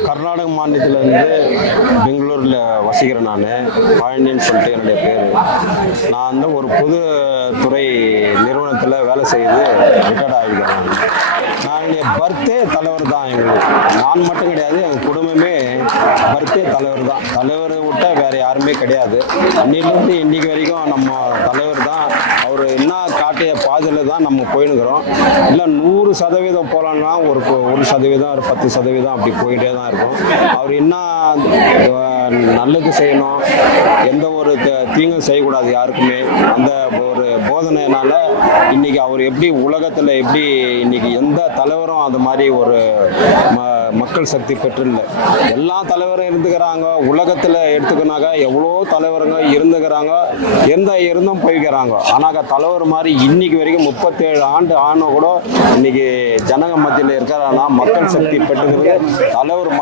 கர்நாடக மாநிலத்திலேருந்து பெங்களூரில் வசிக்கிறேன். நான் பழனின்னு சொல்லிட்டு என்னுடைய பேர். நான் வந்து ஒரு பொது துறை நிறுவனத்தில் வேலை செய்து ரிட்டையர்ட் ஆகிக்கிறேன். நான் என் பர்த்டே தலைவர் தான். எங்களுக்கு நான் மட்டும் கிடையாது, எங்கள் குடும்பமே பர்த்டே தலைவர் தான். தலைவரை விட்ட வேறு யாருமே கிடையாது. அன்னிலேருந்து இன்னைக்கு வரைக்கும் நம்ம தலைவர் தான். அவர் என்ன காட்டிய பாதையில் தான் நம்ம போயினுக்கிறோம். இல்லை 100% போகலான்னா ஒரு 1%, ஒரு 10% அப்படி போயிட்டே தான் இருக்கும். அவர் என்ன நல்லது செய்யணும், எந்த ஒரு தீங்கும் செய்யக்கூடாது யாருக்குமே, அந்த ஒரு போதனையினால இன்னைக்கு அவர் எப்படி உலகத்தில் எப்படி இன்னைக்கு எந்த தலைவரும் அது மாதிரி ஒரு மக்கள் சக்தி பெற்றில்ல. எல்லா தலைவரும் இருந்துக்கிறாங்க. உலகத்தில் எடுத்துக்கினாக்கா எவ்வளோ தலைவருங்க இருந்துக்கிறாங்க, இருந்தும் போய்க்கிறாங்க. ஆனால் தலைவர் மாதிரி இன்னைக்கு வரைக்கும் 37 ஆண்டு ஆன கூட இன்னைக்கு ஜனங்க மத்தியில் இருக்கிறாங்கன்னா மக்கள் சக்தி பெற்றுக்கிறது தலைவர் மட்டும்.